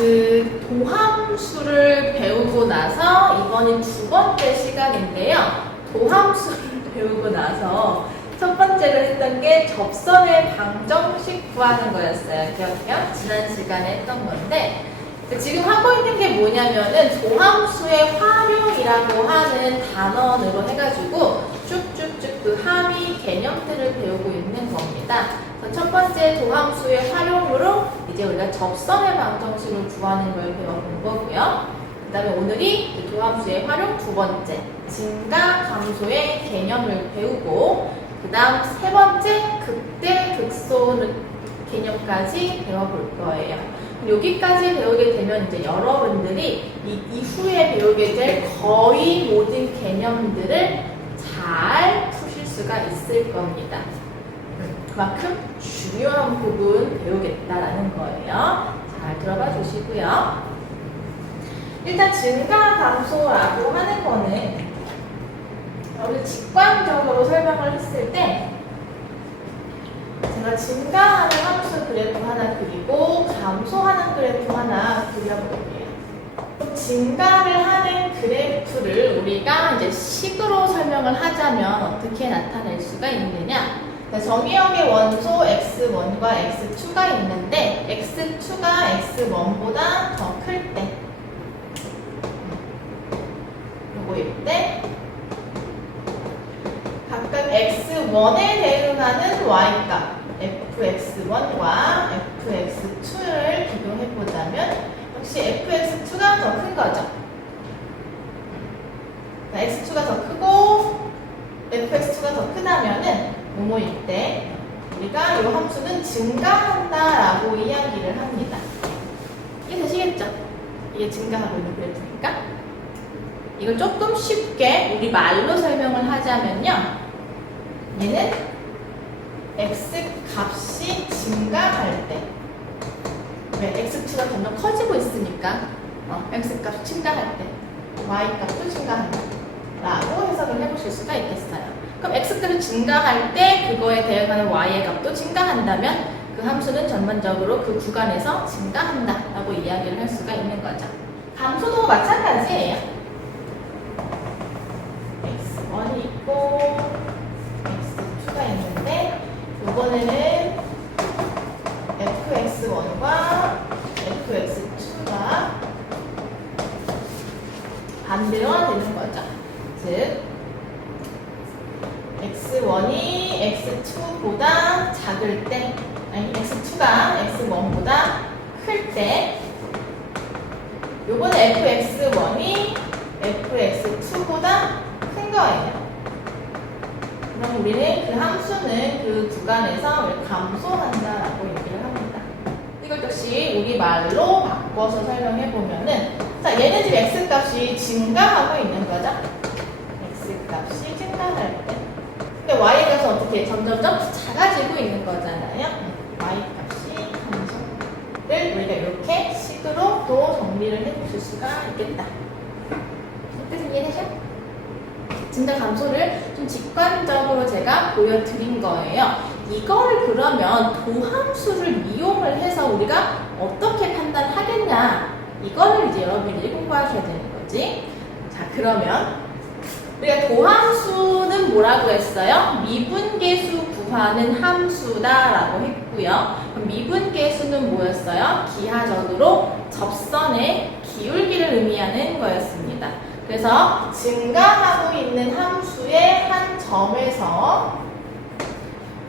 그 도함수를 배우고 나서 이번이 두 번째 시간인데요. 도함수를 배우고 나서 첫 번째로 했던 게 접선의 방정식 구하는 거였어요. 기억해요? 지난 시간에 했던 건데 지금 하고 있는 게 뭐냐면은 도함수의 활용이라고 하는 단원으로 해가지고 쭉쭉쭉 그 함의 개념들을 배우고 있는 겁니다. 첫 번째 도함수의 활용으로 이제 우리가 접선의 방정식을 구하는 걸 배워본 거고요. 그 다음에 오늘이 그 도함수의 활용 두 번째, 증가, 감소의 개념을 배우고 그 다음 세 번째, 극대, 극소 개념까지 배워볼 거예요. 여기까지 배우게 되면 이제 여러분들이 이 이후에 배우게 될 거의 모든 개념들을 잘 푸실 수가 있을 겁니다. 그만큼 중요한 부분 배우겠다라는 거예요. 잘 들어봐 주시고요. 일단 증가, 감소라고 하는 거는 우리 직관적으로 설명을 했을 때 제가 증가하는 함수 그래프 하나 그리고 감소하는 그래프 하나 그려볼게요. 증가를 하는 그래프를 우리가 이제 식으로 설명을 하자면 어떻게 나타낼 수가 있느냐? 정의역의 원소 x1과 x2가 있는데 x2가 x1보다 더 클 때 요거일 때 각각 x1에 대응하는 y값 fx1과 fx2를 비교해보자면 역시 fx2가 더 큰 거죠. x2가 더 크고 fx2가 더 크다면은 뭐뭐일 때 우리가 이 함수는 증가한다라고 이야기를 합니다. 이게 되시겠죠? 이게 증가하고 있는 그래프니까. 이걸 조금 쉽게 우리 말로 설명을 하자면요. 얘는 x 값이 증가할 때 왜? x2가 점점 커지고 있으니까 x 값이 증가할 때 y 값도 증가한다 라고 해석을 해보실 수가 있겠어요. 그럼 x값이 증가할 때 그거에 대응하는 y의 값도 증가한다면 그 함수는 전반적으로 그 구간에서 증가한다 라고 이야기를 할 수가 있는 거죠. 감소도 마찬가지예요. x1이 있고 x2가 있는데 이번에는 fx1과 fx2가 반대가 되는 거죠. 즉 x1이 x2보다 작을 때, 아니 x2가 x1보다 클 때, 요번에 fx1이 fx2보다 큰 거예요. 그럼 우리는 그 함수는 그 구간에서 감소한다라고 얘기를 합니다. 이걸 역시 우리 말로 바꿔서 설명해 보면은, 자 얘는 지금 x 값이 증가하고 있는 거죠. x 값이 증가할 때. 근데 y 값은 어떻게 점점점 작아지고 있는 거잖아요. y 값이 감소를 우리가 이렇게 식으로 또 정리를 해보실 수가 있겠다. 뜻은 이해되죠? 증가 감소를 좀 직관적으로 제가 보여드린 거예요. 이거를 그러면 도함수를 이용을 해서 우리가 어떻게 판단하겠냐? 이거를 이제 여러분들이 공부하셔야 되는 거지. 자, 그러면 우리가 도함수는 뭐라고 했어요? 미분계수 구하는 함수다라고 했고요. 그럼 미분계수는 뭐였어요? 기하적으로 접선의 기울기를 의미하는 거였습니다. 그래서 증가하고 있는 함수의 한 점에서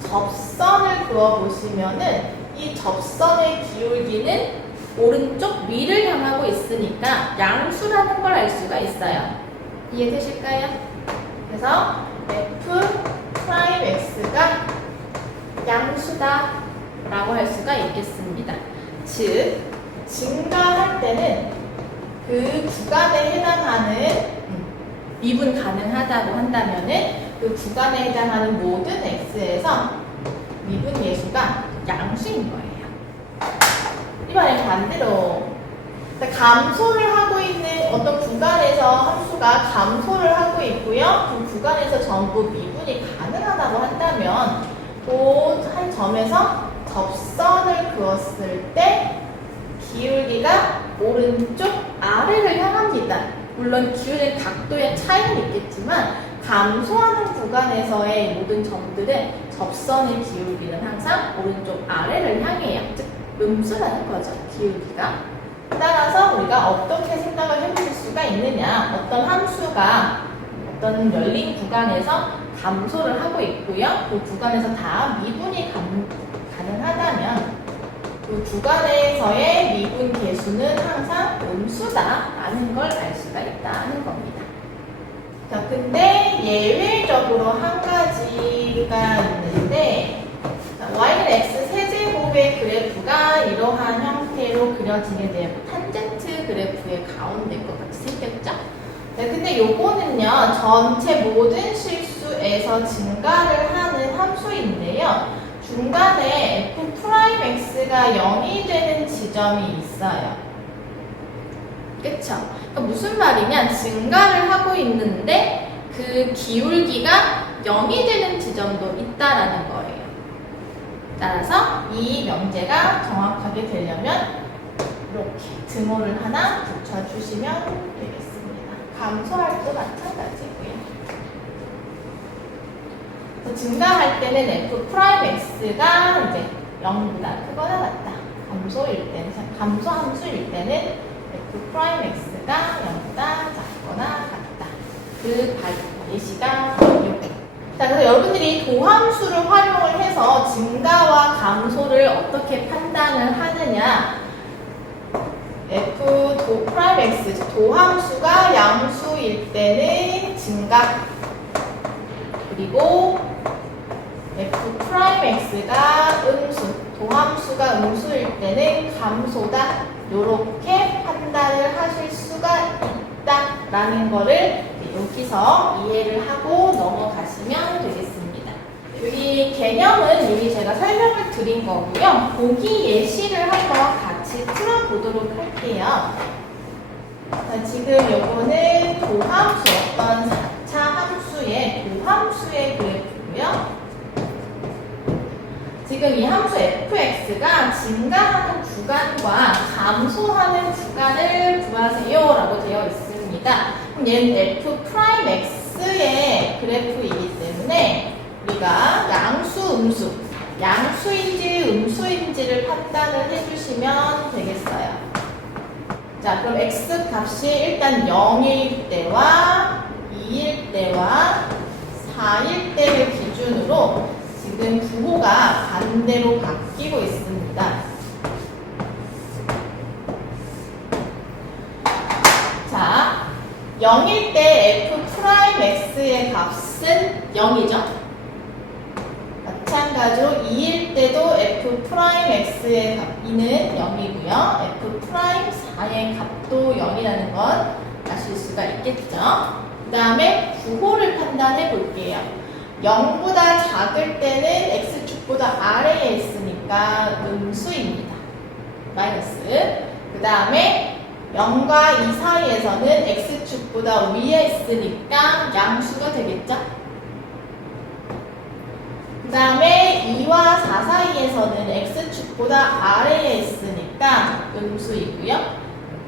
접선을 그어보시면은 이 접선의 기울기는 오른쪽 위를 향하고 있으니까 양수라는 걸 알 수가 있어요. 이해되실까요? 그래서 f'x가 양수다 라고 할 수가 있겠습니다. 즉 증가할 때는 그 구간에 해당하는 미분 가능하다고 한다면은 그 구간에 해당하는 모든 x에서 미분 예수가 양수인 거예요. 이번엔 반대로 감소를 하고 있는 어떤 구간에서 함수가 감소를 하고 있고요. 그 구간에서 전부 미분이 가능하다고 한다면 그 한 점에서 접선을 그었을 때 기울기가 오른쪽 아래를 향합니다. 물론 기울의 각도의 차이는 있겠지만 감소하는 구간에서의 모든 점들은 접선의 기울기는 항상 오른쪽 아래를 향해요. 즉 음수라는 거죠. 기울기가. 따라서 우리가 어떻게 생각을 해볼 수가 있느냐. 어떤 함수가 어떤 열린 구간에서 감소를 하고 있고요. 그 구간에서 다 미분이 가능하다면 그 구간에서의 미분 계수는 항상 음수다라는 걸 알 수가 있다는 겁니다. 자, 근데 예외적으로 한 가지가 있는데 y는 x 세제곱의 그래프가 이러한 형태로 그려지게 되고 탄젠트 그래프의 가운데 것 같이 생겼죠? 네, 근데 요거는요 전체 모든 실수에서 증가를 하는 함수인데요. 중간에 f'x가 0이 되는 지점이 있어요. 그쵸? 그러니까 무슨 말이냐? 증가를 하고 있는데 그 기울기가 0이 되는 지점도 있다라는 거예요. 따라서 이 명제가 정확하게 되려면 이렇게 등호를 하나 붙여주시면 되겠습니다. 감소할 때도 마찬가지고요. 증가할 때는 f'x가 이제 0보다 크거나 같다. 감소함수일 때는 f'x가 0보다 작거나 같다. 그 예시가 요거. 자, 그래서 여러분들이 도함수를 활용을 해서 증가와 감소를 어떻게 판단을 하느냐. f'x, 도함수가 양수일 때는 증가, 그리고 f'x가 음수, 도함수가 음수일 때는 감소다. 요렇게 판단을 하실 수가 있다라는 거를 여기서 이해를 하고 넘어가시면 되겠습니다. 여기 개념은 여기 제가 설명을 드린 거고요. 보기 예시를 한번 같이 풀어보도록 할게요. 자, 지금 요거는 도함수, 어떤 4차 함수의 도함수의 그래프고요. 지금 이 함수 fx가 증가하는 구간과 감소하는 구간을 구하세요 라고 되어 있습니다. 그럼 얘는 f'x의 그래프이기 때문에 우리가 양수, 음수, 양수인지 음수인지를 판단을 해주시면 되겠어요. 자, 그럼 x 값이 일단 0일 때와 2일 때와 4일 때를 기준으로 지금 부호가 반대로 바뀌고 있습니다. 자, 0일 때 f'x의 값은 0이죠. 마찬가지로 2일 때도 f'x의 값이는 0이고요. f'4의 값도 0이라는 건 아실 수가 있겠죠. 그 다음에 부호를 판단해 볼게요. 0보다 작을 때는 x축보다 아래에 있으니까 음수입니다. 마이너스. 그 다음에 0과 2 사이에서는 x축보다 위에 있으니까 양수가 되겠죠? 그 다음에 2와 4 사이에서는 x축보다 아래에 있으니까 음수이고요.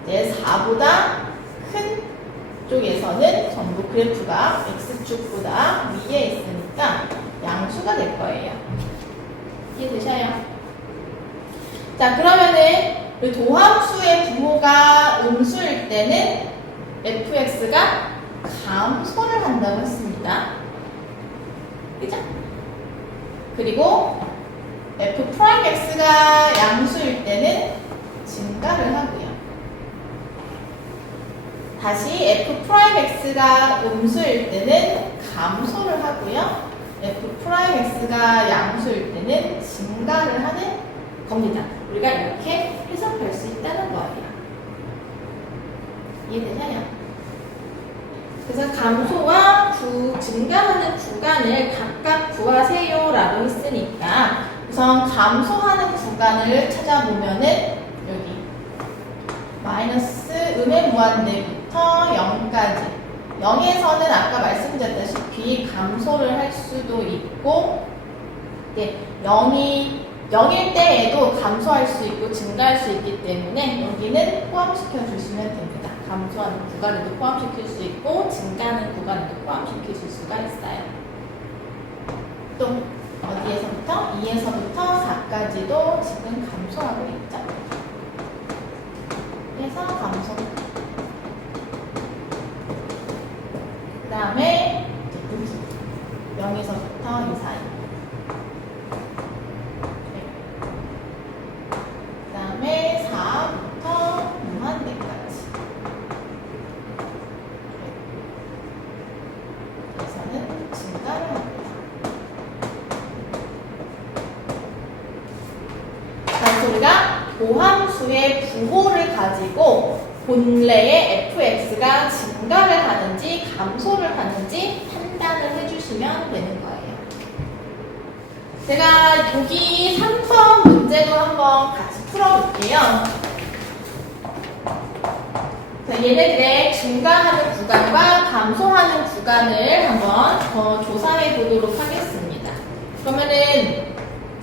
이제 4보다 큰 쪽에서는 전부 그래프가 x축보다 위에 있으니까 양수가 될 거예요. 이해되셔요? 자, 그러면은 도함수의 부호가 음수일 때는 fx가 감소를 한다고 했습니다. 그죠? 그리고 f'x가 양수일 때는 증가를 하고요. 다시 f'x가 음수일 때는 감소를 하고요. f'x가 양수일 때는 증가를 하는 겁니다. 우리가 이렇게 해석할 수 있다는 거예요. 이해되나요? 그래서 감소와 증가하는 구간을 각각 구하세요 라고 했으니까 우선 감소하는 구간을 찾아보면은 여기 마이너스 음의 무한대부터 0까지 0에서는 아까 말씀드렸다시피 감소를 할 수도 있고 0이 0일 때에도 감소할 수 있고 증가할 수 있기 때문에 여기는 포함시켜 주시면 됩니다. 감소하는 구간에도 포함시킬 수 있고 증가하는 구간에도 포함시키실 수가 있어요. 또 어디에서부터? 2에서부터 4까지도 지금 감소하고 있죠. 그래서 감소. 그 다음에 0에서부터 2 사이. 그 다음에 4부터 무한대까지. 여기서는 증가를 합니다. 자, 우리가 도함수의 부호를 가지고 본래의 fx가 증가를 하는지 감소를 하는지 판단을 해주시면 되는 거예요. 제가 보기 3번 문제도 한번 같이 풀어볼게요. 자, 얘네들의 증가하는 구간과 감소하는 구간을 한번 더 조사해 보도록 하겠습니다. 그러면은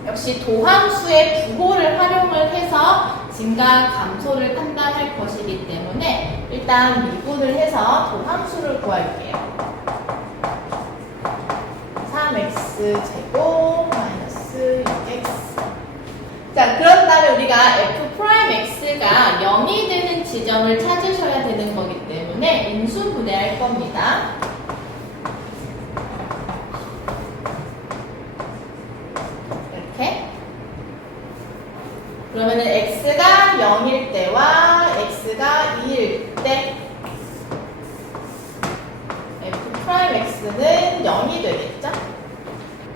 역시 도함수의 부호를 활용을 해서 증가, 감소를 판단할 것이기 때문에 일단 미분을 해서 도함수를 구할게요. 3x 제곱 마이너스 6x. 자, 그런 다음에 우리가 f'x가 0이 되는 지점을 찾으셔야 되는 거기 때문에 인수분해할 겁니다. 이렇게. 그러면은 x가 0일 때와 x가 2일 때 f'x는 0이 되겠죠?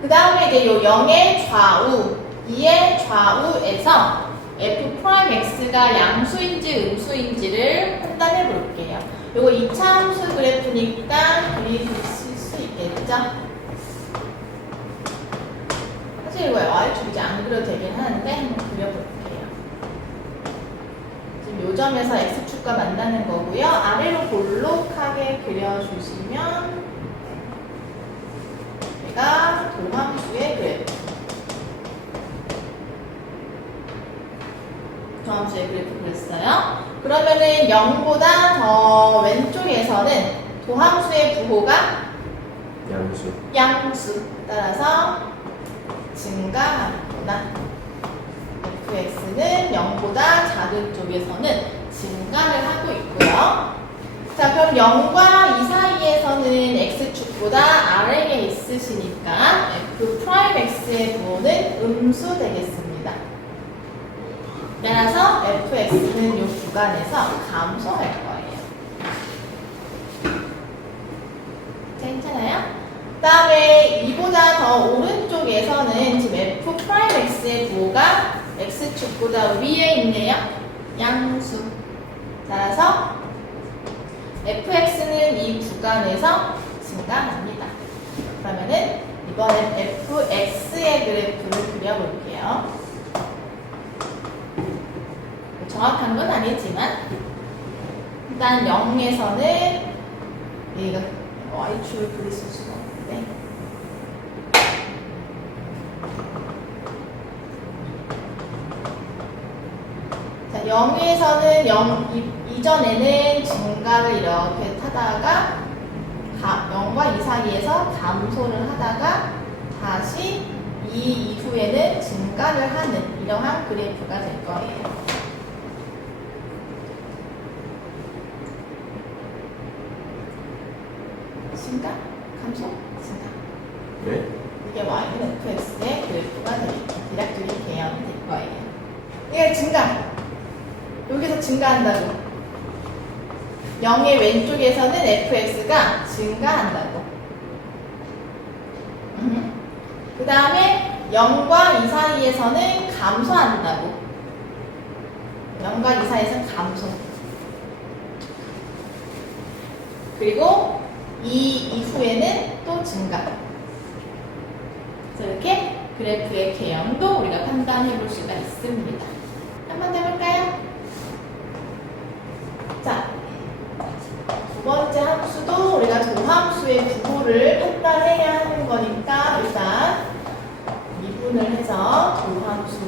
그 다음에 이제 요 0의 좌우, 2의 좌우에서 f'x가 양수인지 음수인지를 판단해 볼게요. 요거 2차 함수 그래프니까 그리실 수 있겠죠? 사실 이거 y축 이제 안 그려도 되긴 하는데 한번 그려볼게요. 지금 요 점에서 x축과 만나는 거고요. 아래로 볼록하게 그려주시면 얘가 도함수의 그래프. 도함수의 그래프 그랬어요. 그러면은 0보다 더 왼쪽에서는 도함수의 부호가 양수. 따라서 증가하는구나. fx는 0보다 작은 쪽에서는 증가를 하고 있고요. 자, 그럼 0과 2 사이에서는 x축보다 아래에 있으시니까 f'x의 부호는 음수 되겠습니다. 따라서 fx는 이 구간에서 감소할 거예요. 괜찮아요? 그 다음에 이보다 더 오른쪽에서는 지금 f'x의 부호가 x축보다 위에 있네요. 양수. 따라서 fx는 이 구간에서 증가합니다. 그러면은 이번엔 fx의 그래프를 그려볼게요. 정확한 건 아니지만 일단 0에서는 얘가 y축을 그리실 수가 없는데 자, 0에서는 0 이전에는 증가를 이렇게 타다가 0과 2 사이에서 감소를 하다가 다시 2 이후에는 증가를 하는 이러한 그래프가 될 거예요. 증가? 감소? 증가. 네? 이게 y는 fx의 그래프가 되겠죠. 대략 둘이 개연이 될 거예요. 이게 증가. 여기서 증가한다고. 0의 왼쪽에서는 fx가 증가한다고. 그 다음에 0과 2 사이에서는 감소한다고. 0과 2 사이에서는 감소. 그리고 2 이후에는 또 증가. 그래서 이렇게 그래프의 개연도 우리가 판단해 볼 수가 있습니다. 한번 더 해볼까요? 자, 두 번째 함수도 우리가 도함수의 부호를 판단해야 하는 거니까 일단 미분을 해서 도함수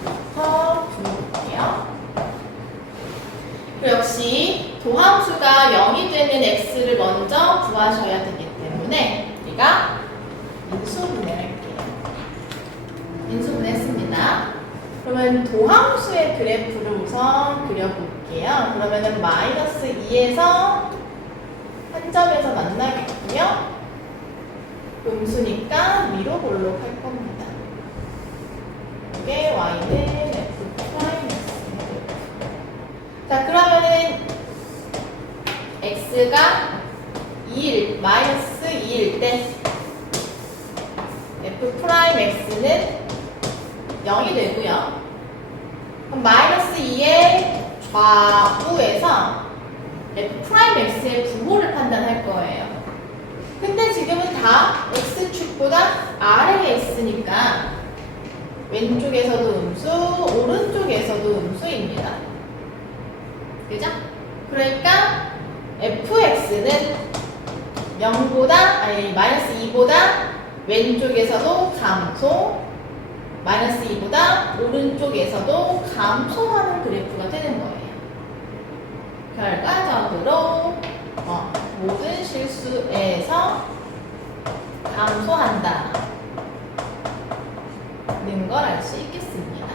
x가 0이 되는 x를 먼저 구하셔야 되기 때문에 우리가 인수분해할게요. 인수분해했습니다. 그러면 도함수의 그래프를 우선 그려볼게요. 그러면은 마이너스 2에서 한 점에서 만나겠고요. 음수니까 위로 볼록 할 겁니다. 이게 y는 f 프라임이었어요. 자, 그러면은 x가 2일, 마이너스 2일 때 f 프라임 x는 0이 되고요. 그럼 마이너스 2의 좌우에서 f 프라임 x의 부호를 판단할 거예요. 근데 지금은 다 x축보다 아래에 있으니까 왼쪽에서도 음수, 오른쪽에서도 음수입니다. 그죠? 그러니까 fx는 0보다, 아니 마이너스 2보다 왼쪽에서도 감소, 마이너스 2보다 오른쪽에서도 감소하는 그래프가 되는 거예요. 결과적으로 모든 실수에서 감소한다 는 걸 알 수 있겠습니다.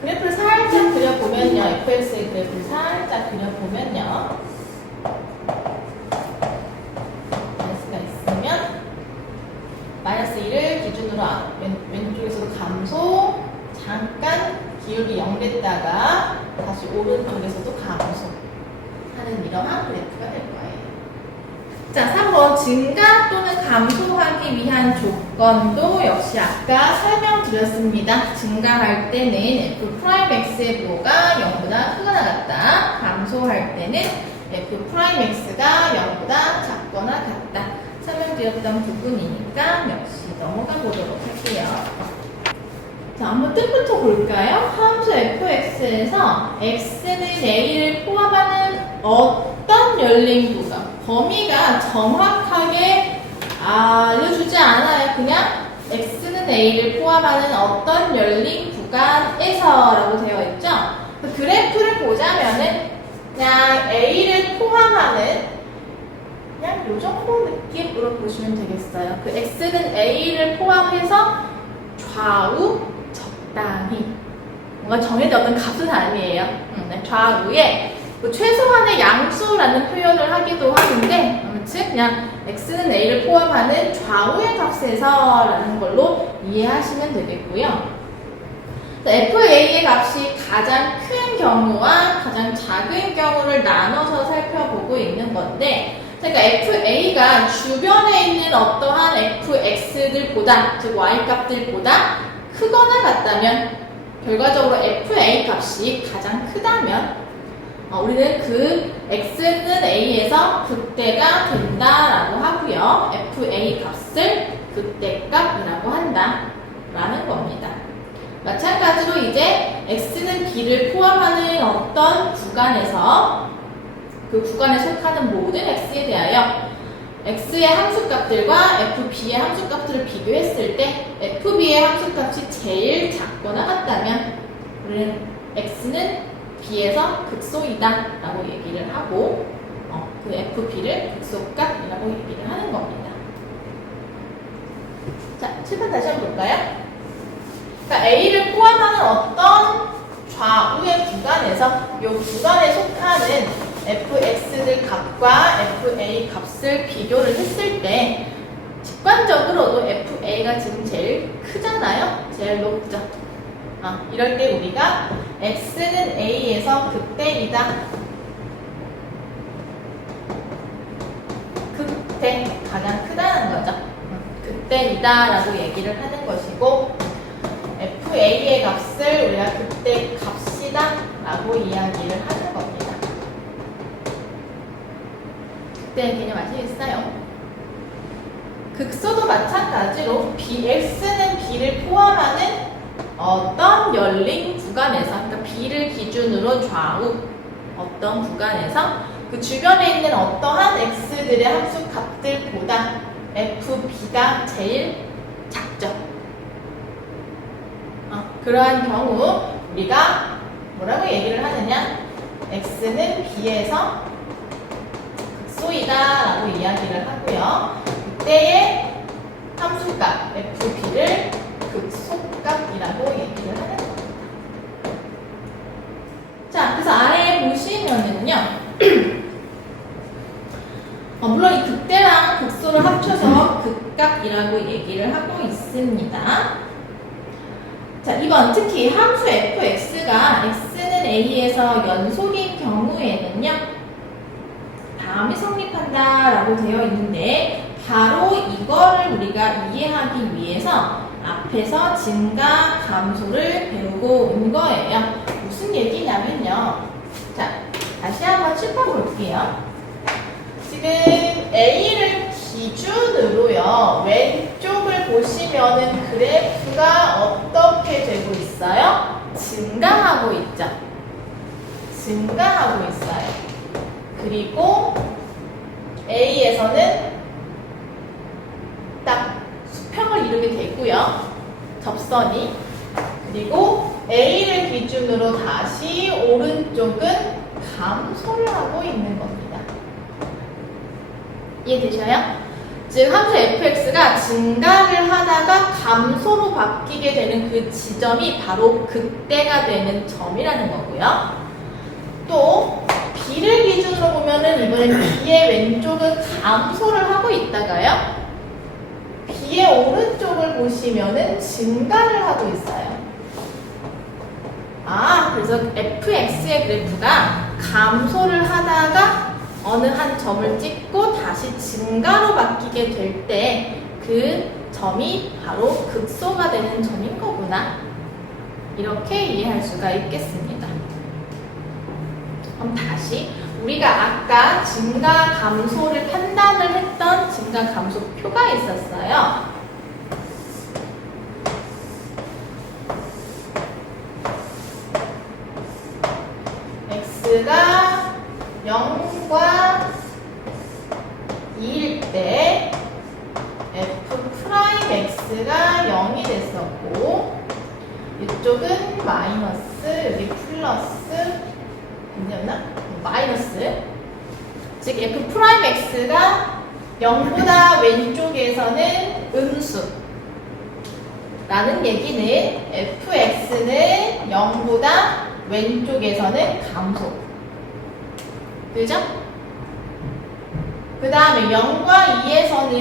그래프를 살짝 그려보면요, fx의 그래프를 살짝 그려보면요, 마이너스가 있으면 마이너스 2를 기준으로 왼쪽에서도 감소, 잠깐 기울기 0 됐다가 다시 오른쪽에서도 감소 하는 이러한 그래프가 될 거예요. 자, 3번 증가 또는 감소하기 위한 조건도 역시 아까 설명드렸습니다. 증가할 때는 f 프라임 x의 부호가 0보다 크거나 같다. 감소할 때는 f 프라임 x가 0보다 작거나 같다. 설명드렸던 부분이니까 역시 넘어가 보도록 할게요. 자, 한번 뜻부터 볼까요? 함수 fx에서 x는 a를 포함하는 어떤 열린 구간, 범위가 정확하게 알려주지 않아요. 그냥 x는 a를 포함하는 어떤 열린 구간에서 라고 되어 있죠. 그래프를 보자면은 그냥 a를 포함하는 그냥 요 정도 느낌으로 보시면 되겠어요. 그 x는 a를 포함해서 좌우 적당히 뭔가 정해진 어떤 값은 아니에요. 좌우에 뭐 최소한의 양수라는 표현을 하기도 하는데 아무튼 그냥 x는 a를 포함하는 좌우의 값에서 라는 걸로 이해하시면 되겠고요. fa의 값이 가장 큰 경우와 가장 작은 경우를 나눠서 살펴보고 있는 건데, 그러니까 fa가 주변에 있는 어떠한 fx들보다, 즉 y값들보다 크거나 같다면, 결과적으로 fa 값이 가장 크다면 우리는 그 x는 a에서 극대가 된다라고 하고요. fa 값을 극대값이라고 한다라는 겁니다. 마찬가지로 이제 x는 b를 포함하는 어떤 구간에서 그 구간에 속하는 모든 x에 대하여 x의 함수값들과 fb의 함수값들을 비교했을 때 fb의 함수값이 제일 작거나 같다면 우리는 x는 b에서 극소이다 라고 얘기를 하고 그 fb를 극소값이라고 얘기를 하는 겁니다. 자, 7번 다시 한번 볼까요? 그러니까 a를 포함하는 어떤 좌우의 구간에서 이 구간에 속하는 fx들 값과 fa 값을 비교를 했을 때 직관적으로도 fa가 지금 제일 크잖아요? 제일 높죠? 이럴 때 우리가 x는 a에서 극대이다. 극대, 가장 크다는 거죠. 극대이다 라고 얘기를 하는 것이고 fa의 값을 우리가 극대 값이다 라고 이야기를 하는 겁니다. 극대의 개념 아시겠어요? 극소도 마찬가지로 x는 b를 포함하는 어떤 열린 구간에서, 그러니까 b를 기준으로 좌우 어떤 구간에서 그 주변에 있는 어떠한 x들의 함수 값들보다 fb가 제일 작죠. 그러한 경우 우리가 뭐라고 얘기를 하느냐? x는 b에서 감소이다라고 이야기를 하고요. 이때의 함수값 fb를 극소값이라고 얘기를 하는 겁니다. 자, 그래서 아래에 보시면은요. 물론 이 극대랑 극소를 합쳐서 극값이라고 얘기를 하고 있습니다. 자, 2번 특히 함수 fx가 x는 a에서 연속인 경우에는요. 다음이 성립한다 라고 되어 있는데 바로 이거를 우리가 이해하기 위해서 앞에서 증가 감소를 배우고 온 거예요. 무슨 얘기냐면요. 자, 다시 한번 짚어볼게요. 지금 A를 기준으로요. 왼쪽을 보시면은 그래프가 어떻게 되고 있어요? 증가하고 있죠. 증가하고 있어요. 그리고 A에서는 딱 수평을 이루게 되고요. 접선이. 그리고 A를 기준으로 다시 오른쪽은 감소를 하고 있는 겁니다. 이해되셔요? 즉 함수 fx가 증가를 하다가 감소로 바뀌게 되는 그 지점이 바로 극대가 되는 점이라는 거고요. 또 b를 기준으로 보면은 이번엔 b의 왼쪽은 감소를 하고 있다가요. b의 오른쪽을 보시면은 증가를 하고 있어요. 그래서 fx의 그래프가 감소를 하다가 어느 한 점을 찍고 다시 증가로 바뀌게 될 때 그 점이 바로 극소가 되는 점인 거구나. 이렇게 이해할 수가 있겠습니다. 그럼 다시 우리가 아까 증가 감소를 판단을 했던 증가 감소 표가 있었어요. x가 0과 2일 때 f'x가 0이 됐었고 이쪽은 마이너스, 여기 플러스 아니었나? 마이너스. 즉 f'x가 0보다 왼쪽에서는 음수 라는 얘기는 fx는 0보다 왼쪽에서는 감소. 그죠? 그 다음에 0과 2에서는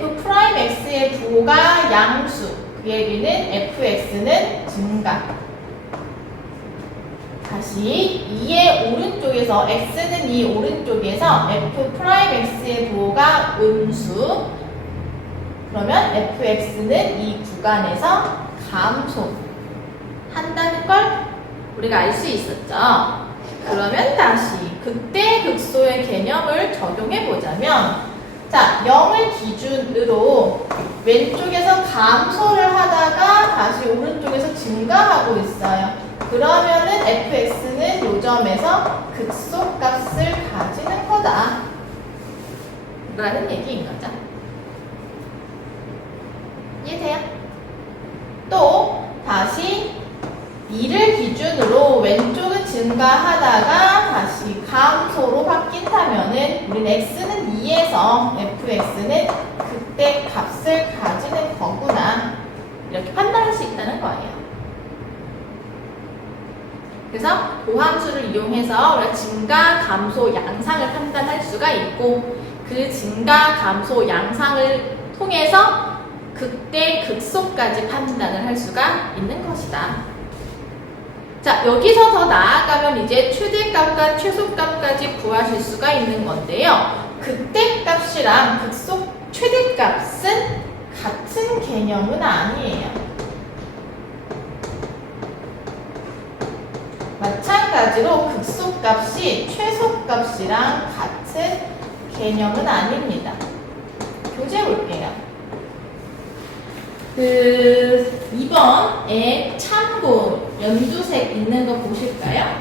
f'x의 부호가 양수. 그 얘기는 fx는 증가. 다시 2의 오른쪽에서 x는 2 오른쪽에서 f'x의 부호가 음수. 그러면 fx는 이 구간에서 감소 한다는 걸 우리가 알 수 있었죠. 그러면 다시 극대 극소의 개념을 적용해 보자면, 자, 0을 기준으로 왼쪽에서 감소를 하다가 다시 오른쪽에서 증가하고 있어요. 그러면은 fx는 요 점에서 극소값을 가지는 거다 라는 얘기인 거죠. 이해돼요? 또 다시 2를 기준으로 왼쪽은 증가하다가 다시 감소로 바뀐다면은 우린 x는 2에서 fx는 그때 값을 가지는 거구나 이렇게 판단할 수 있다는 거예요. 그래서 고함수를 이용해서 우리가 증가, 감소, 양상을 판단할 수가 있고 그 증가, 감소, 양상을 통해서 극대, 극소까지 판단을 할 수가 있는 것이다. 자, 여기서 더 나아가면 이제 최대값과 최소값까지 구하실 수가 있는 건데요. 극대값이랑 극소 최대값은 같은 개념은 아니에요. 마찬가지로 극소값이 최소값이랑 같은 개념은 아닙니다. 교재 볼게요. 2번에 참고 연두색 있는 거 보실까요?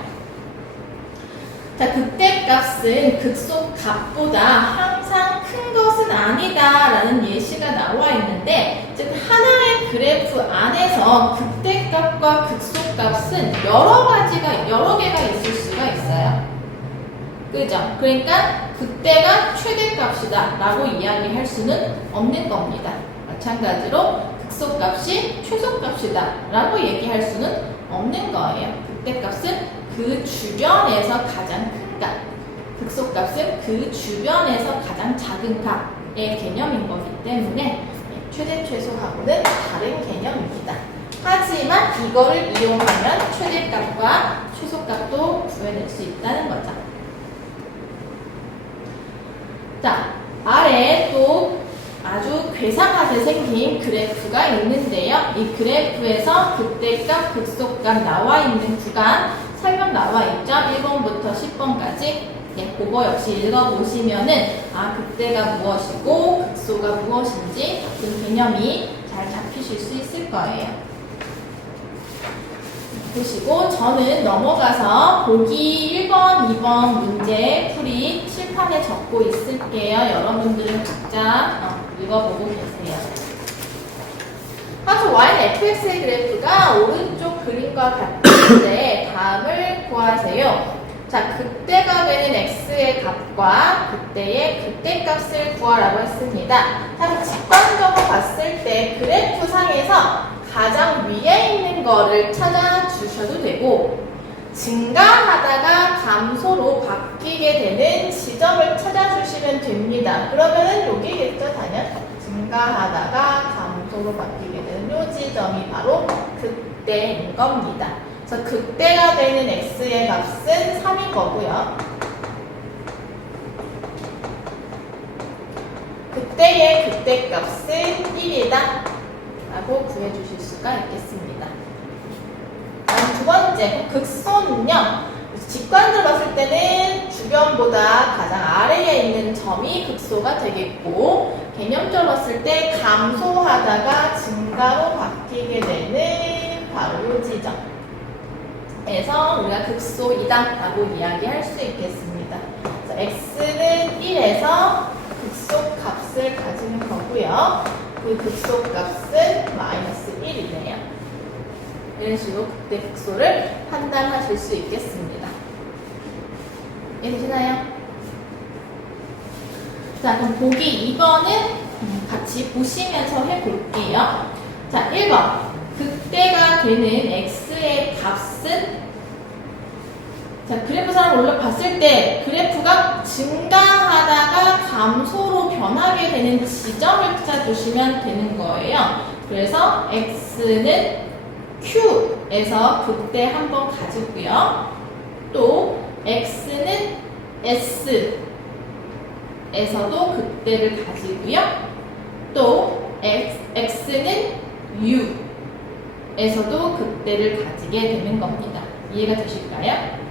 자, 극대값은 극소값보다 항상 큰 것은 아니다 라는 예시가 나와 있는데, 즉 하나의 그래프 안에서 극대값과 극소값은 여러 개가 있을 수가 있어요. 그죠? 그러니까 그때가 최대값이다 라고 이야기할 수는 없는 겁니다. 마찬가지로 극소값이 최소값이다 라고 얘기할 수는 없는 거예요. 그때값은 그 주변에서 가장 큰 값, 극소값은 그 주변에서 가장 작은 값의 개념인 거기 때문에 최대 최소하고는 다른 개념입니다. 하지만 이거를 이용하면 최대값과 최소값도 구해낼 수 있다는 거죠. 자, 아래에 또 아주 괴상하게 생긴 그래프가 있는데요. 이 그래프에서 그때값, 극소값 나와 있는 구간 설명 나와 있죠. 1번부터 10번까지. 그거 역시 읽어보시면은 그때가 무엇이고 극소가 무엇인지 같은 개념이 잘 잡히실 수 있을 거예요. 보시고 저는 넘어가서 보기 1번, 2번 문제 풀이 칠판에 적고 있을게요. 여러분들은 각자 읽어보고 계세요. 저 Y는 fx의 그래프가 오른쪽 그림과 같은데 다음을 구하세요. 자, 그때가 되는 x의 값과 그때의 그때값을 구하라고 했습니다. 자, 직관적으로 봤을 때 그래프 상에서 가장 위에 있는 거를 찾아주셔도 되고 증가하다가 감소로 바뀌게 되는 지점을 찾아주시면 됩니다. 그러면은 여기겠죠, 당연. 증가하다가 감소로 바뀌게 되는 요 지점이 바로 그때인 겁니다. 그래서 그때가 되는 x의 값은 3인 거고요. 그때의 그때값은 1이다 라고 구해주실 수가 있겠습니다. 다음 두 번째, 극소는요. 직관적으로 봤을 때는 주변보다 가장 아래에 있는 점이 극소가 되겠고 개념적으로 봤을 때 감소하다가 증가로 바뀌게 되는 바로 이 지점에서 우리가 극소이다 라고 이야기할 수 있겠습니다. x는 1에서 극소값을 가지는 거고요. 그 극소값은 마이너스 1이네요. 이런 식으로 그때 극소를 판단하실 수 있겠습니다. 이해되시나요? 자, 그럼 보기 2번은 같이 보시면서 해볼게요. 자, 1번. 그때가 되는 x의 값은 자, 그래프상을 올라봤을 때 그래프가 증가하다가 감소로 변하게 되는 지점을 찾아주시면 되는 거예요. 그래서 x는 q에서 그때 한번 가지고요. 또 x는 s에서도 그때를 가지고요. 또 x는 u에서도 그때를 가지게 되는 겁니다. 이해가 되실까요?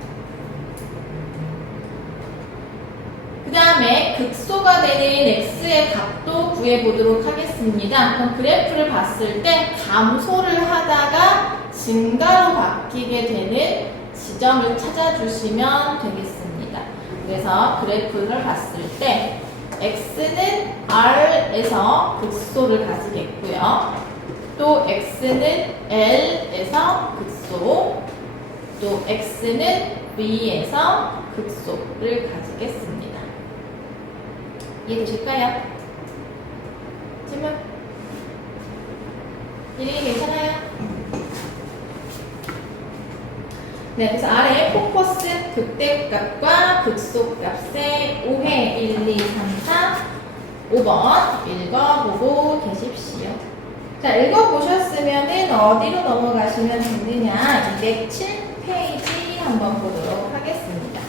그 다음에 극소가 되는 x의 값도 구해보도록 하겠습니다. 그럼 그래프를 봤을 때 감소를 하다가 증가로 바뀌게 되는 지점을 찾아주시면 되겠습니다. 그래서 그래프를 봤을 때 x는 r에서 극소를 가지겠고요. 또 x는 l에서 극소, 또 x는 v에서 극소를 가지겠습니다. 이해되실까요? 질문? 이해 괜찮아요? 네, 그래서 아래 포커스 극대값과 극소값의 오해 1, 2, 3, 4, 5번 읽어보고 계십시오. 자, 읽어보셨으면은 어디로 넘어가시면 되느냐? 207페이지 한번 보도록 하겠습니다.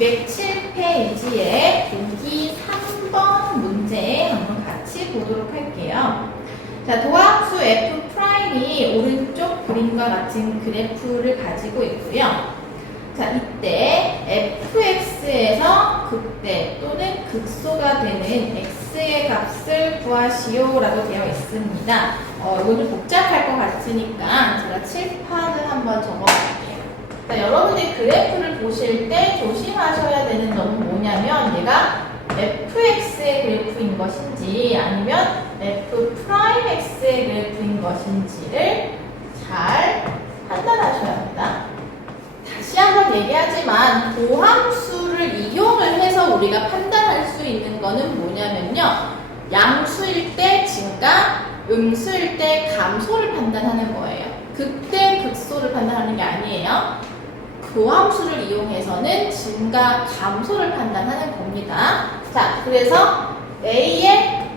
207페이지에 보기 3번 문제 한번 같이 보도록 할게요. 자, 도함수 f'이 오른쪽 그림과 같은 그래프를 가지고 있고요. 자, 이때 fx에서 극대 또는 극소가 되는 x의 값을 구하시오 라고 되어 있습니다. 이건 좀 복잡할 것 같으니까 제가 칠판을 한번 적어볼게요. 자, 여러분들이 그래프를 보실 때 조심하셔야 되는 점은 뭐냐면 얘가 fx의 그래프인 것인지 아니면 f'x의 그래프인 것인지를 잘 판단하셔야 합니다. 다시 다시 한번 얘기하지만 도함수를 이용을 해서 우리가 판단할 수 있는 거는 뭐냐면요. 양수일 때 증가, 음수일 때 감소를 판단하는 거예요. 극대, 극소를 판단하는 게 아니에요. 도함수를 이용해서는 증가, 감소를 판단하는 겁니다. 자, 그래서 A의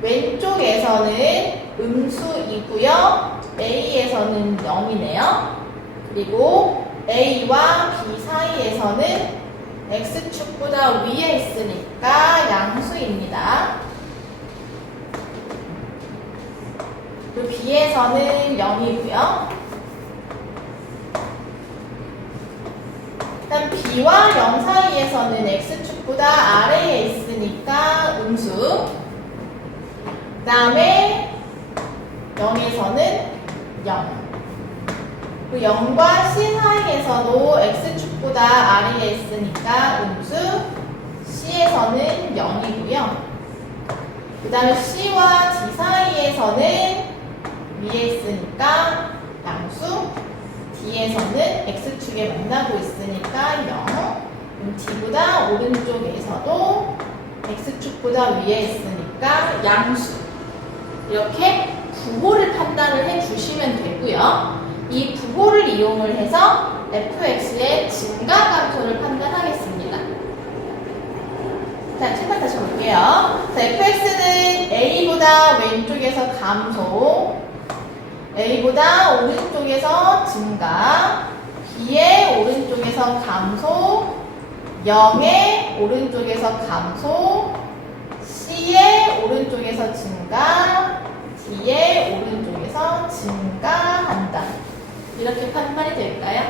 왼쪽에서는 음수이고요. A에서는 0이네요. 그리고 A와 B 사이에서는 X축보다 위에 있으니까 양수입니다. 그리고 B에서는 0이고요. 일단 B와 0 사이에서는 X축보다 아래에 있으니까 음수. 그 다음에 0에서는 0. 그리고 0과 C 사이에서도 X축보다 아래에 있으니까 음수. C에서는 0이고요. 그 다음에 C와 D 사이에서는 위에 있으니까 양수. D에서는 X축에 만나고 있으니까 0. D보다 오른쪽에서도 X축보다 위에 있으니까 양수. 이렇게 부호를 판단을 해주시면 되고요. 이 부호를 이용을 해서 fx의 증가 감소를 판단하겠습니다. 자, 칠판 다시 볼게요. 자, fx는 a보다 왼쪽에서 감소, a보다 오른쪽에서 증가, b의 오른쪽에서 감소, 0의 오른쪽에서 감소, c의 오른쪽에서 증가, d의 오른쪽에서 증가한다. 이렇게 판단이 될까요?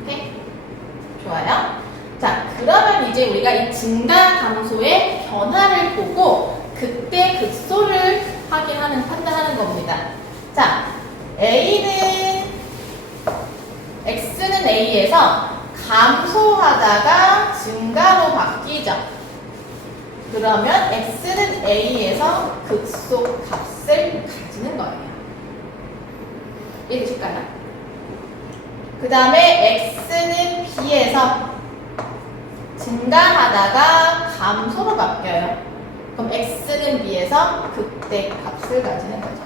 오케이? 좋아요. 자, 그러면 이제 우리가 이 증가 감소의 변화를 보고 극대 극소를 판단하는 겁니다. 자, x는 a에서 감소하다가 증가로 바뀌죠. 그러면 x는 a에서 극소 값을 가지는 거예요. 이해되실까요? 그 다음에 x는 b에서 증가하다가 감소로 바뀌어요. 그럼 x는 b에서 극대 값을 가지는 거죠.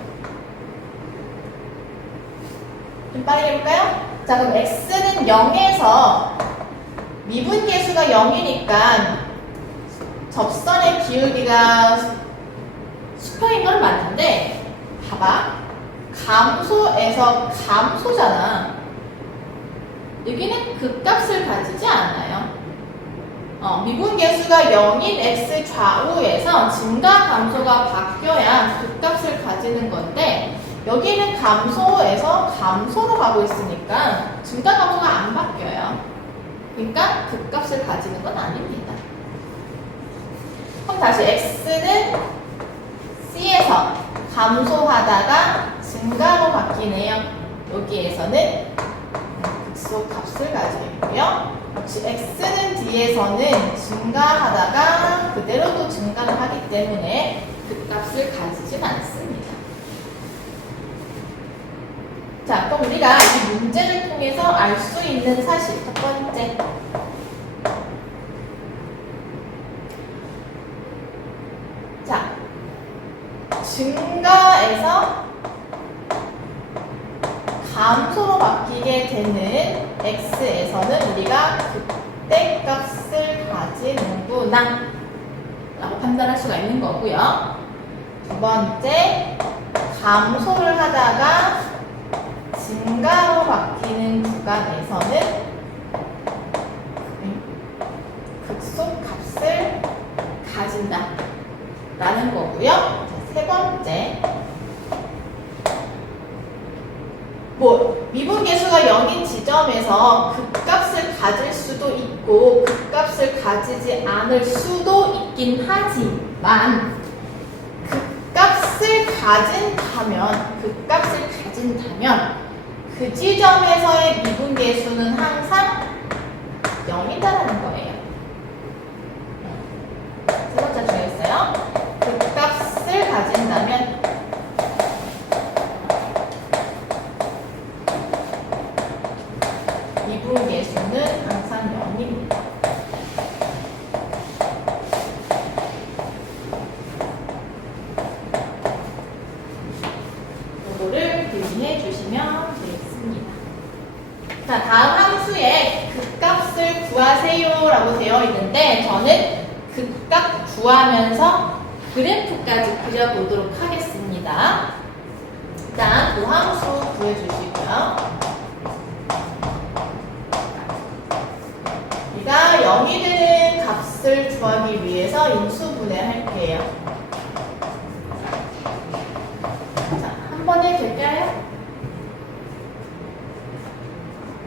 좀 빠르게 해볼까요? 자, 그럼 x는 0에서 미분계수가 0이니까 접선의 기울기가 수평인 건 맞는데 봐봐. 감소에서 감소잖아. 여기는 극값을 가지지 않아요. 미분계수가 0인 x 좌우에서 증가 감소가 바뀌어야 극값을 가지는 건데 여기는 감소에서 감소로 가고 있으니까 증가 감소가 안 바뀌어요. 그러니까 극값을 가지는 건 아닙니다. 그럼 다시 x는 c에서 감소하다가 증가로 바뀌네요. 여기에서는 극소 값을 가지고요. 역시 x는 d에서는 증가하다가 그대로도 증가를 하기 때문에 극값을 가지진 않습니다. 자, 그럼 우리가 이 문제를 통해서 알 수 있는 사실 첫 번째. 자, 증가에서 감소로 바뀌게 되는 x에서는 우리가 극대값을 가지는구나 라고 판단할 수가 있는 거고요. 두 번째, 감소를 하다가 증가로 바뀌는 구간에서는 극소값을 가진다 라는 거고요. 자, 세 번째, 미분계수가 0인 지점에서 극값을 가질 수도 있고 극값을 가지지 않을 수도 있긴 하지만 극값을 가진다면 그 지점에서의 미분계수는 항상 0이다라는 거예요. 세 번째 중요했어요. 극값을 가진다면 극값 구하면서 그래프까지 그려보도록 하겠습니다. 일단 도함수 구해주시고요. 우리가 0이 되는 값을 구하기 위해서 인수분해할게요. 자, 한 번에 될까요?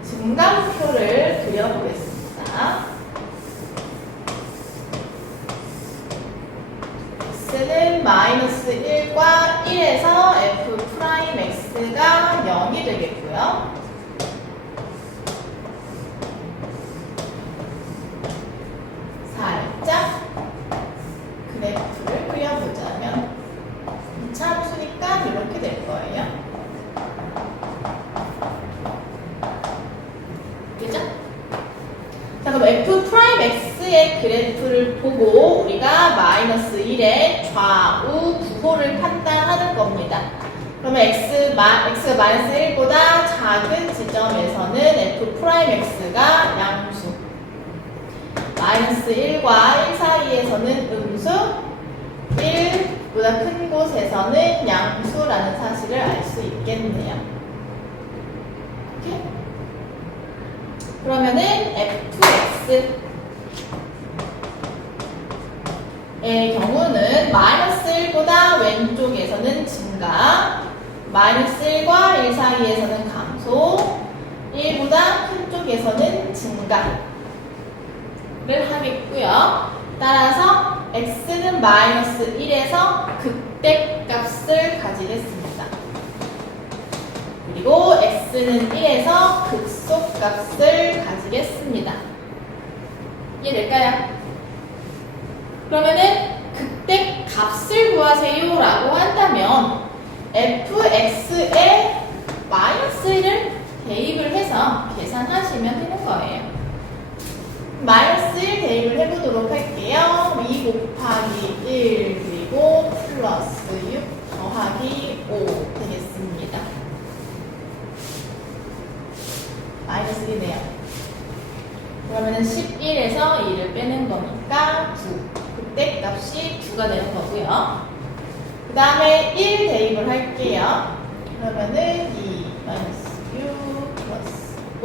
증감표를 그려보겠습니다. x는 마이너스 1과 1에서 f 프라임 x가 0이 되겠고요. 살짝 그래프를 그려보자면 이차함수니까 이렇게 될 거예요. 그죠? 자, 그럼 f 프라임 x의 그래프를 보고 우리가 마이너스 1의 좌우 부호를 판단하는 겁니다. 그러면 x가 마이너스 1보다 작은 지점에서는 f 프라임 x가 양수, 마이너스 1과 1 사이에서는 음수, 1보다 큰 곳에서는 양수라는 사실을 알 수 있겠네요. 이렇게. 그러면은 fx의 경우는 마이너스 1보다 왼쪽에서는 증가, 마이너스 1과 1 사이에서는 감소, 1보다 큰 쪽에서는 증가를 하겠고요. 따라서 x는 마이너스 1에서 극대값을 가지겠습니다. 그리고 x는 1에서 극소값을 가지겠습니다. 이해될까요? 그러면은 극대값을 구하세요 라고 한다면 fx에 마이너스 1을 대입을 해서 계산하시면 되는 거예요. 마이너스 1 대입을 해보도록 할게요. 2 곱하기 1 그리고 플러스 6 더하기 5 되겠습니다. 마이너스 1이네요. 그러면은 11에서 2를 빼는 거니까 9. 그때 값이 9가 되는 거고요. 그 다음에 1 대입을 할게요. 그러면은 2 마이너스 6 플러스 5.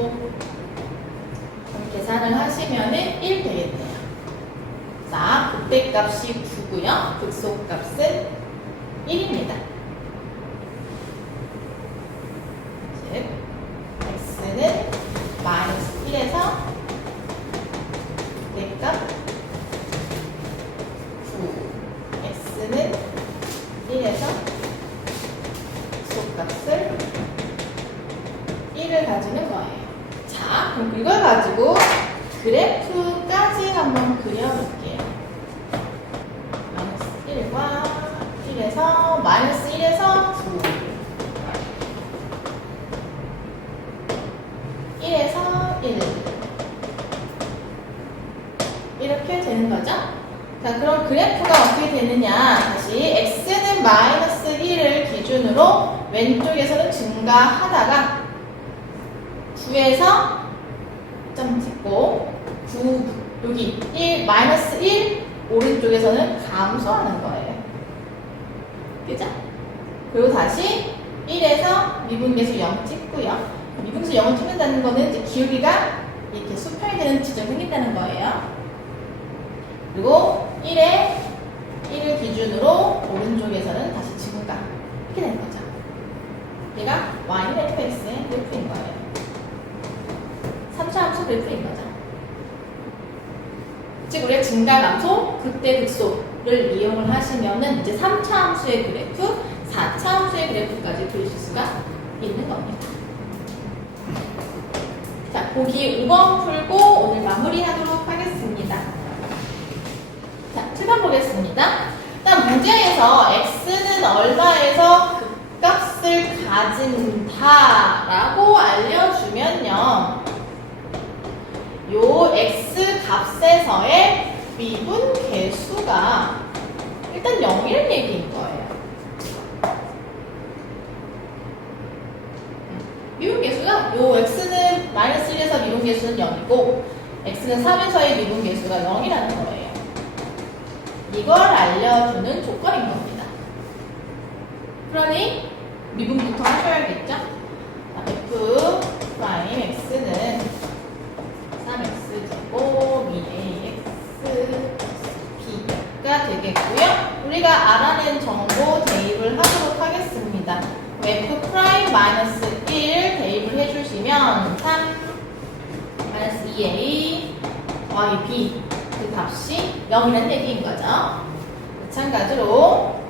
계산을 하시면은 1 되겠네요. 자, 극대값이 9고요. 극소값은 1입니다. 즉, x는 마이너스 1에서 극대값 9, x는 1에서 극소값을 1을 가지는 거예요. 자, 그럼 이걸 가지고 그래프까지 한번 그려볼게요. 마이너스 1과 1에서 마이너스 1에서 9 1에서 1 이렇게 되는 거죠? 자, 그럼 그래프가 어떻게 되느냐, 다시 x는 마이너스 1을 기준으로 왼쪽에서는 증가하다가 9에서 점 찍고 9 여기 1 마이너스 1 오른쪽에서는 감소하는 거예요. 그죠? 그리고 다시 1에서 미분계수 0 찍고요. 미분계수 0을 찍는다는 거는 이제 기울기가 이렇게 수평이 되는 지점이 생긴다는 거예요. 그리고 1에 1을 기준으로 오른쪽에서는 다시 증가 이렇게 되는 거죠. 얘가 y는 fx의 그래프인 거예요. 3차 함수 그래프인 거죠. 즉 우리가 증가, 감소, 극대, 극소를 이용을 하시면은 이제 3차 함수의 그래프, 4차 함수의 그래프까지 그리실 수가 있는 겁니다. 자, 보기 5번 풀고 오늘 마무리하도록 하겠습니다. 자, 7번 보겠습니다. 일단 문제에서 x는 얼마에서 극값을 가진다라고 알려주면요, 요 x 값에서의 미분 계수가 일단 0이라는 얘기인 거예요. 미분 계수가 요 x는 마이너스 1에서 미분 계수는 0이고 x는 3에서의 미분 계수가 0이라는 거예요. 이걸 알려주는 조건인 겁니다. 그러니 미분부터 하셔야겠죠? f 프라임 x는 3x제곱 2ax b가 되겠고요. 우리가 알아낸 정보 대입을 하도록 하겠습니다. f 프라임 마이너스 1 대입을 해주시면 3 마이너스 2a 더하기 b 그 값이 0이라는 얘기인 거죠. 마찬가지로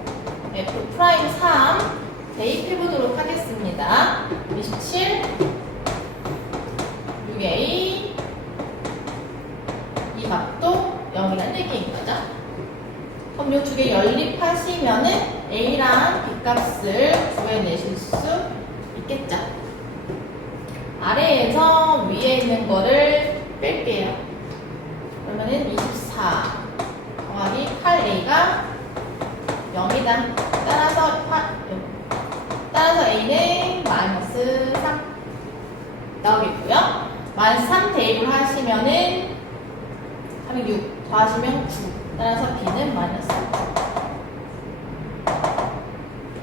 f 프라임 3 대입해 보도록 하겠습니다. 27 6a 이 값도 0이라는 얘기인 거죠. 그럼 이 두 개 연립하시면은 a랑 b 값을 구해내실 수 있겠죠. 아래에서 위에 있는 거를 뺄게요. 그러면은 24 더하기 8a가 0이다. 따라서 a는 마이너스 3 나오겠고요. 마이너스 3 대입을 하시면은 3이 6 더하시면 9. 따라서 b는 마이너스 3.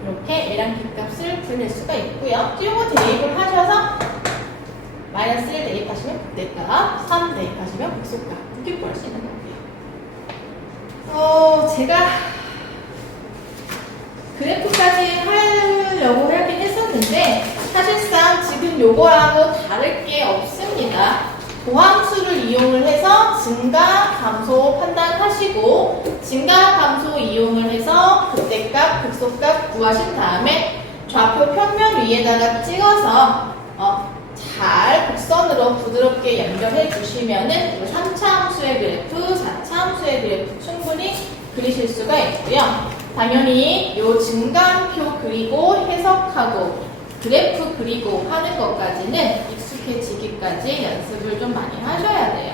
이렇게 a랑 b 값을 구해낼 수가 있고요. 띄우고 대입을 하셔서 마이너스 1 대입하시면 극대값, 3 대입하시면 극소값 이렇게 구할 수 있는 거고요. 제가 그래프까지 하려고 하긴 했었는데 사실상 지금 요거하고 다를 게 없습니다. 도함수를 이용을 해서 증가, 감소 판단하시고 증가, 감소 이용을 해서 극대값, 극소값 구하신 다음에 좌표 평면 위에다가 찍어서 잘 곡선으로 부드럽게 연결해 주시면은 3차 함수의 그래프, 4차 함수의 그래프 충분히 그리실 수가 있고요. 당연히 요 증가표 그리고 해석하고 그래프 그리고 하는 것까지는 익숙해지기까지 연습을 좀 많이 하셔야 돼요.